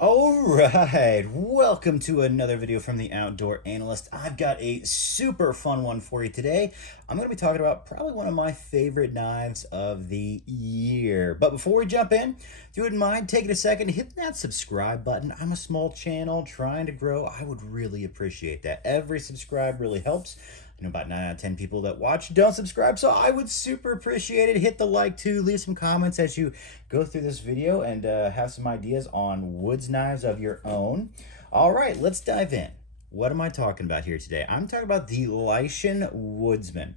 All right, welcome to another video from the Outdoor Analyst. I've got a super fun one for you today. I'm going to be talking about probably one of my favorite knives of the year. But before we jump in, if you wouldn't mind taking a second to hit that subscribe button. I'm a small channel trying to grow. I would really appreciate that. Every subscribe really helps. I know about 9 out of 10 people that watch don't subscribe, so I would super appreciate it. Hit the like too, leave some comments as you go through this video, and have some ideas on woods knives of your own. All right, let's dive in. What am I talking about here today? I'm talking about the Lishen Woodsman.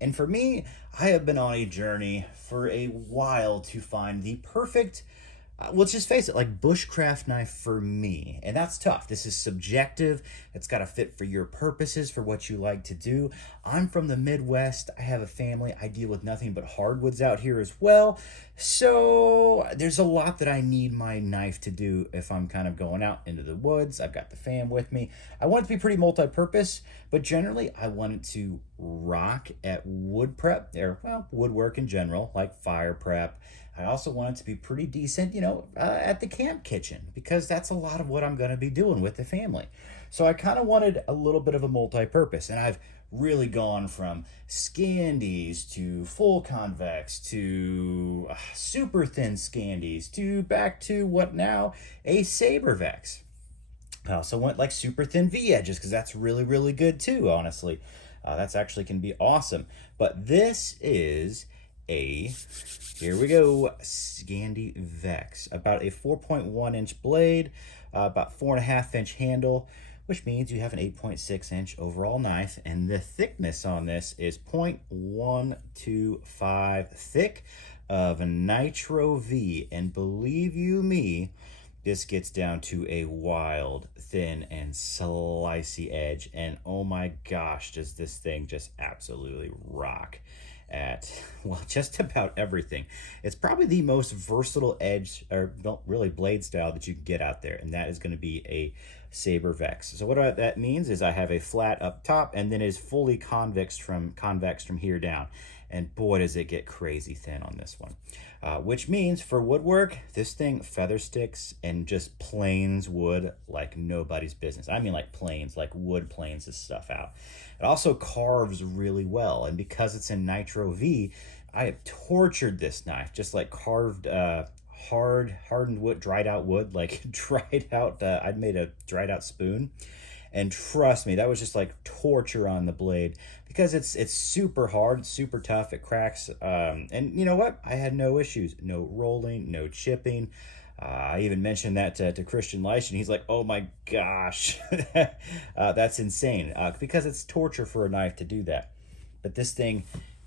And for me, I have been on a journey for a while to find the perfect, let's just face it, like bushcraft knife for me. And that's tough. This is subjective. It's got to fit for your purposes, for what you like to do. I'm from the Midwest. I have a family. I deal with nothing but hardwoods out here as well. So there's a lot that I need my knife to do if I'm kind of going out into the woods. I've got the fam with me. I want it to be pretty multi-purpose, but generally I want it to rock at wood prep, or well, woodwork in general, like fire prep. I also want it to be pretty decent, at the camp kitchen, because that's a lot of what I'm going to be doing with the family. So I kind of wanted a little bit of a multi-purpose, and I've really gone from scandies to full convex to super thin scandies to back to what now, a Saber-vex. I also went like super thin V edges because that's really, really good too, honestly. That's actually can be awesome. But this is a, here we go, scandi-vex. About a 4.1 inch blade, about 4.5 inch handle, which means you have an 8.6 inch overall knife. And the thickness on this is 0.125 thick of nitro V. And believe you me, this gets down to a wild, thin, and slicey edge. And oh my gosh, does this thing just absolutely rock at, well, just about everything. It's probably the most versatile edge, or really blade style, that you can get out there, and that is going to be a Saber-vex. So what that means is I have a flat up top, and then it is fully convex from here down. And boy, does it get crazy thin on this one. Which means for woodwork, this thing feather sticks and just planes wood like nobody's business. I mean like planes, like wood planes this stuff out. It also carves really well, and because it's in nitro V, I have tortured this knife, just like carved hardened wood, dried out wood, like dried out, I'd made a dried out spoon. And trust me, that was just like torture on the blade, because it's super hard, super tough, it cracks. And you know what? I had no issues, no rolling, no chipping. I even mentioned that to Christian Lishen. He's like, oh my gosh, that's insane, because it's torture for a knife to do that. But this thing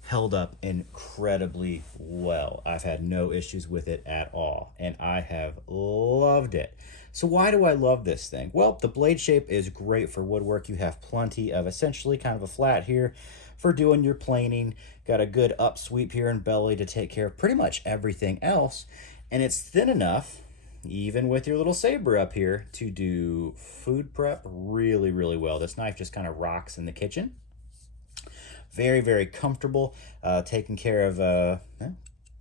held up incredibly well. I've had no issues with it at all, and I have loved it. So why do I love this thing? Well, the blade shape is great for woodwork. You have plenty of essentially kind of a flat here for doing your planing. Got a good up sweep here and belly to take care of pretty much everything else. And it's thin enough, even with your little saber up here, to do food prep really, really well. This knife just kind of rocks in the kitchen. Very, very comfortable, taking care of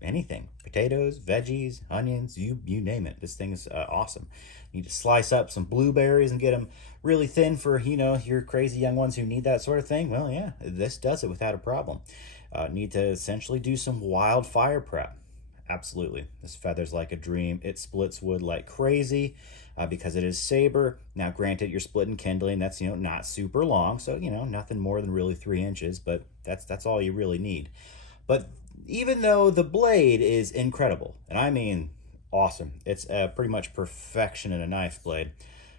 anything. Potatoes, veggies, onions, you name it. This thing is awesome. You need to slice up some blueberries and get them really thin for, your crazy young ones who need that sort of thing. Well, yeah, this does it without a problem. Need to essentially do some wildfire prep. Absolutely. This feather's like a dream. It splits wood like crazy, because it is saber. Now, granted, you're splitting kindling. That's, not super long. So, nothing more than really 3 inches, but that's all you really need. But even though the blade is incredible, and I mean awesome, it's pretty much perfection in a knife blade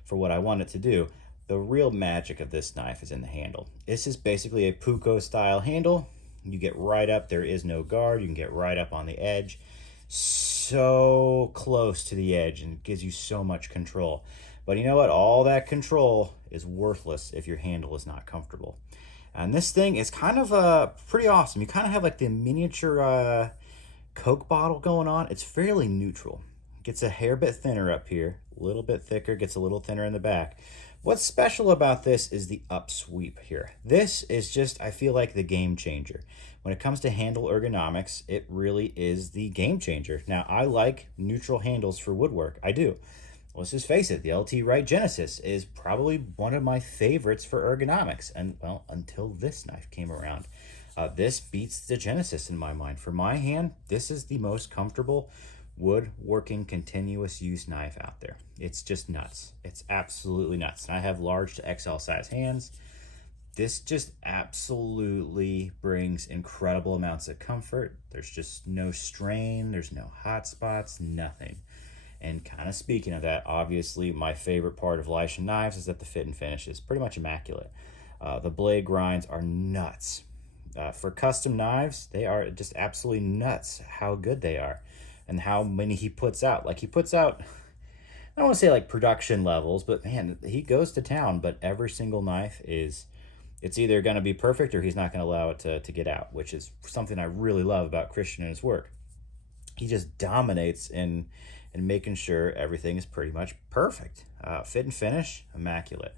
for what I want it to do, the real magic of this knife is in the handle. This is basically a Puko style handle. You get right up, there is no guard. You can get right up on the edge, so close to the edge, and it gives you so much control. But you know what? All that control is worthless if your handle is not comfortable. And this thing is kind of pretty awesome. You kind of have like the miniature Coke bottle going on. It's fairly neutral. Gets a hair bit thinner up here, a little bit thicker, gets a little thinner in the back. What's special about this is the up sweep here. This is just, I feel like, the game changer. When it comes to handle ergonomics, it really is the game changer. Now, I like neutral handles for woodwork. I do. let's just face it, the LT Wright Genesis is probably one of my favorites for ergonomics. And well, until this knife came around, this beats the Genesis in my mind. For my hand, this is the most comfortable woodworking continuous use knife out there. It's just nuts. It's absolutely nuts. And I have large to XL size hands. This just absolutely brings incredible amounts of comfort. There's just no strain, there's no hot spots, nothing. And kind of speaking of that, obviously my favorite part of Lishen knives is that the fit and finish is pretty much immaculate. The blade grinds are nuts. For custom knives, they are just absolutely nuts how good they are and how many he puts out. Like, he puts out, I don't want to say like production levels, but man, he goes to town. But every single knife is, it's either going to be perfect or he's not going to allow it to get out, which is something I really love about Christian and his work. He just dominates in making sure everything is pretty much perfect. Fit and finish, immaculate.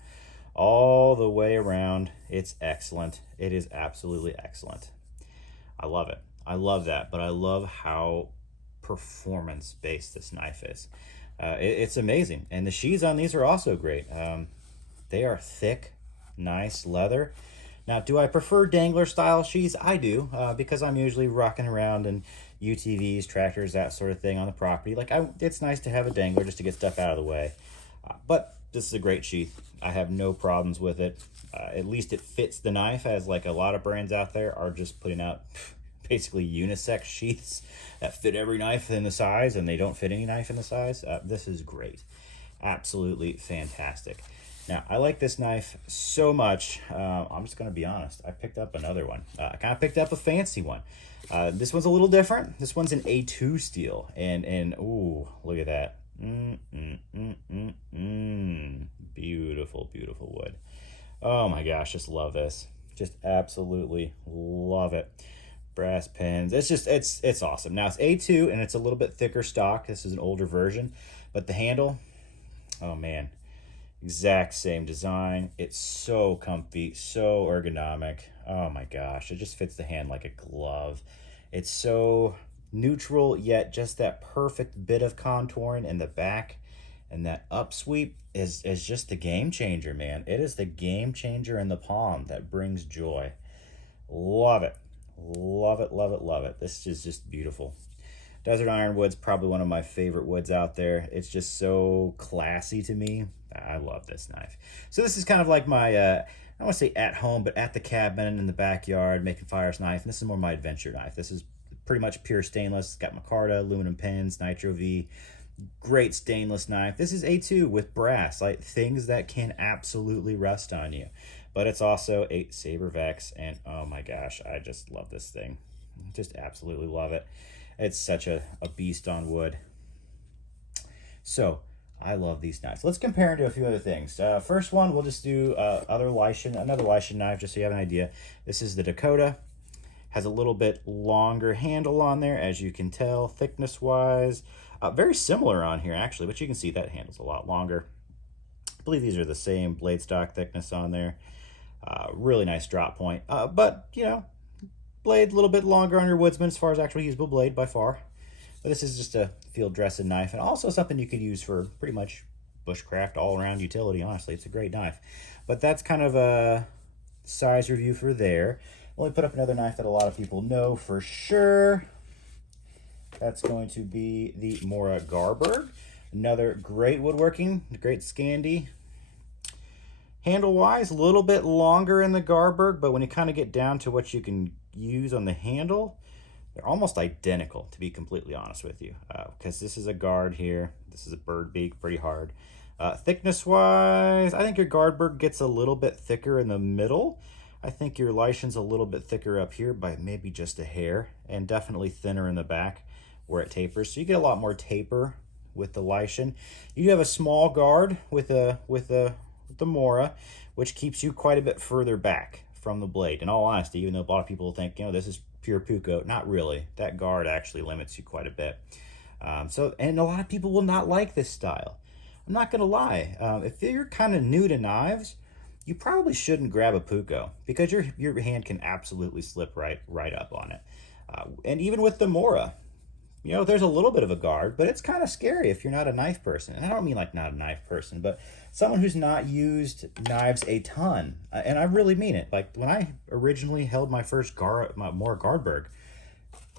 All the way around, it's excellent. It is absolutely excellent. I love it. I love that, but I love how performance-based this knife is. It's amazing. And the sheaths on these are also great. They are thick, nice leather. Now, do I prefer dangler style sheaths? I do, because I'm usually rocking around in UTVs, tractors, that sort of thing on the property. Like, it's nice to have a dangler just to get stuff out of the way. But this is a great sheath. I have no problems with it. At least it fits the knife, as like a lot of brands out there are just putting out basically unisex sheaths that fit every knife in the size, and they don't fit any knife in the size. This is great. Absolutely fantastic. Now, I like this knife so much, I'm just going to be honest. I picked up another one. I kind of picked up a fancy one. This one's a little different. This one's an A2 steel, and ooh, look at that. Beautiful, beautiful wood. Oh my gosh, just love this. Just absolutely love it. Brass pins. It's just, it's awesome. Now, it's A2 and it's a little bit thicker stock. This is an older version, but the handle, oh man, exact same design. It's so comfy, so ergonomic. Oh my gosh, it just fits the hand like a glove. It's so neutral, yet just that perfect bit of contouring in the back, and that upsweep is just the game changer, man. It is the game changer in the palm that brings joy. Love it. Love it, love it, love it. This is just beautiful. Desert ironwood's probably one of my favorite woods out there. It's just so classy to me. I love this knife. So this is kind of like my, I don't want to say at home, but at the cabin in the backyard making fires knife. And this is more my adventure knife. This is pretty much pure stainless. It's got micarta, aluminum pins, nitro V. Great stainless knife. This is A2 with brass, like things that can absolutely rust on you. But it's also a Saber-vex, and oh my gosh, I just love this thing. Just absolutely love it. It's such a beast on wood. So I love these knives. Let's compare it to a few other things. First one, we'll just do another Lishen knife, just so you have an idea. This is the Dakota. Has a little bit longer handle on there, as you can tell, thickness-wise. Very similar on here, actually, but you can see that handle's a lot longer. I believe these are the same blade stock thickness on there. Really nice drop point. But, you know, blade a little bit longer on your Woodsman as far as actual usable blade by far. But this is just a field dressing knife, and also something you could use for pretty much bushcraft all-around utility, honestly. It's a great knife. But that's kind of a size review for there. Let me put up another knife that a lot of people know for sure. That's going to be the Mora Garberg. Another great woodworking, great Scandi. Handle-wise, a little bit longer in the Garberg, but when you kind of get down to what you can use on the handle, they're almost identical, to be completely honest with you. Because this is a guard here. This is a bird beak, pretty hard. Thickness-wise, I think your Garberg gets a little bit thicker in the middle. I think your Lishen's a little bit thicker up here by maybe just a hair, and definitely thinner in the back where it tapers. So you get a lot more taper with the Lishen. You have a small guard with the Mora, which keeps you quite a bit further back from the blade. In all honesty, even though a lot of people think, you know, this is pure Puko, not really. That guard actually limits you quite a bit. And a lot of people will not like this style. I'm not gonna lie. If you're kind of new to knives, you probably shouldn't grab a Puko, because your hand can absolutely slip right up on it. And even with the Mora, You know, there's a little bit of a guard, but it's kind of scary if you're not a knife person. And I don't mean like not a knife person, but someone who's not used knives a ton. And I really mean it. Like when I originally held my first more Gardberg,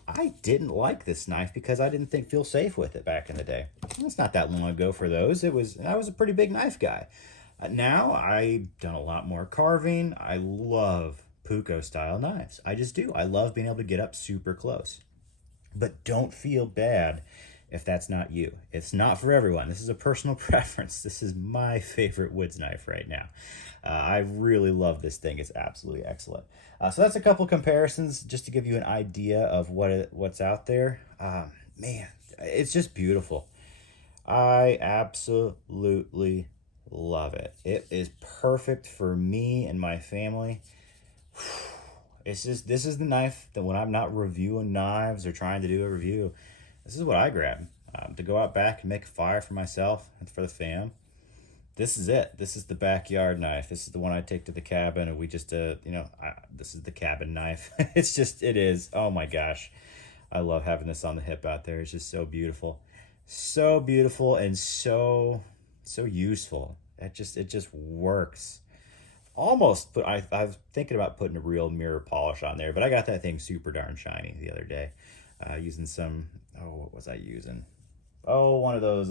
I didn't like this knife because I didn't feel safe with it back in the day. It's not that long ago for those. I was a pretty big knife guy. Now I've done a lot more carving. I love Puko style knives. I just do. I love being able to get up super close. But don't feel bad if that's not you. It's not for everyone. This is a personal preference. This is my favorite woods knife right now. I really love this thing. It's absolutely excellent. So that's a couple comparisons just to give you an idea of what's out there. Man, it's just beautiful. I absolutely love it. It is perfect for me and my family. This is the knife that when I'm not reviewing knives or trying to do a review, this is what I grab to go out back and make a fire for myself and for the fam. This is it. This is the backyard knife. This is the one I take to the cabin, and we just this is the cabin knife. It is. Oh my gosh, I love having this on the hip out there. It's just so beautiful, and so useful. It just works. I was thinking about putting a real mirror polish on there, but I got that thing super darn shiny the other day, using some, what was I using? One of those,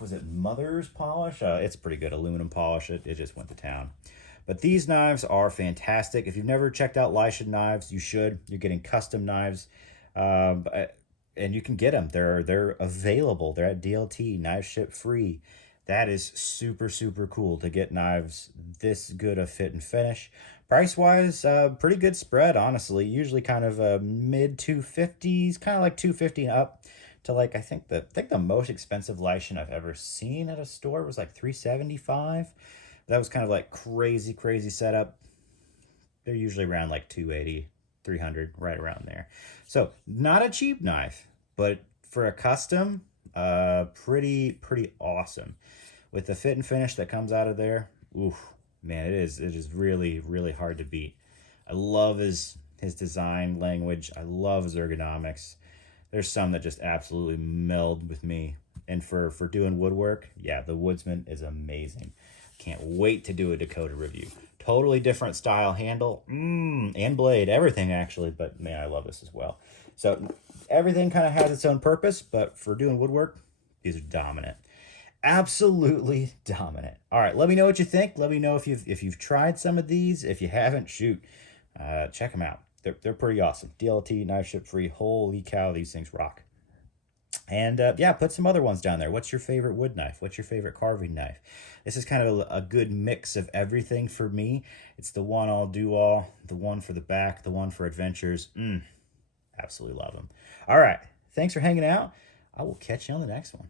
was it Mother's polish? It's pretty good aluminum polish. It just went to town. But these knives are fantastic. If you've never checked out Lishen knives, you should. You're getting custom knives, and you can get them. They're available. They're at DLT, knives ship free. That is super cool to get knives this good of fit and finish. Price wise, pretty good spread, honestly. Usually kind of mid 250s, kind of like 250 up to like I think the most expensive Lishen I've ever seen at a store was like 375. That was kind of like crazy setup. They're usually around like 280, 300, right around there. So not a cheap knife, but for a custom, pretty awesome. With the fit and finish that comes out of there, oof, man, it is really hard to beat. I love his design language. I love his ergonomics. There's some that just absolutely meld with me. And for doing woodwork, yeah, the Woodsman is amazing. Can't wait to do a Dakota review. Totally different style handle, and blade, everything actually, but man, I love this as well. So everything kind of has its own purpose, but for doing woodwork, these are dominant. Absolutely dominant. All right, let me know what you think. Let me know if you've tried some of these. If you haven't, shoot, check them out. They're pretty awesome. DLT, knife ship free. Holy cow, these things rock. And yeah, put some other ones down there. What's your favorite wood knife? What's your favorite carving knife? This is kind of a good mix of everything for me. It's the one I'll do all, the one for the back, the one for adventures. Absolutely love them. All right, thanks for hanging out. I will catch you on the next one.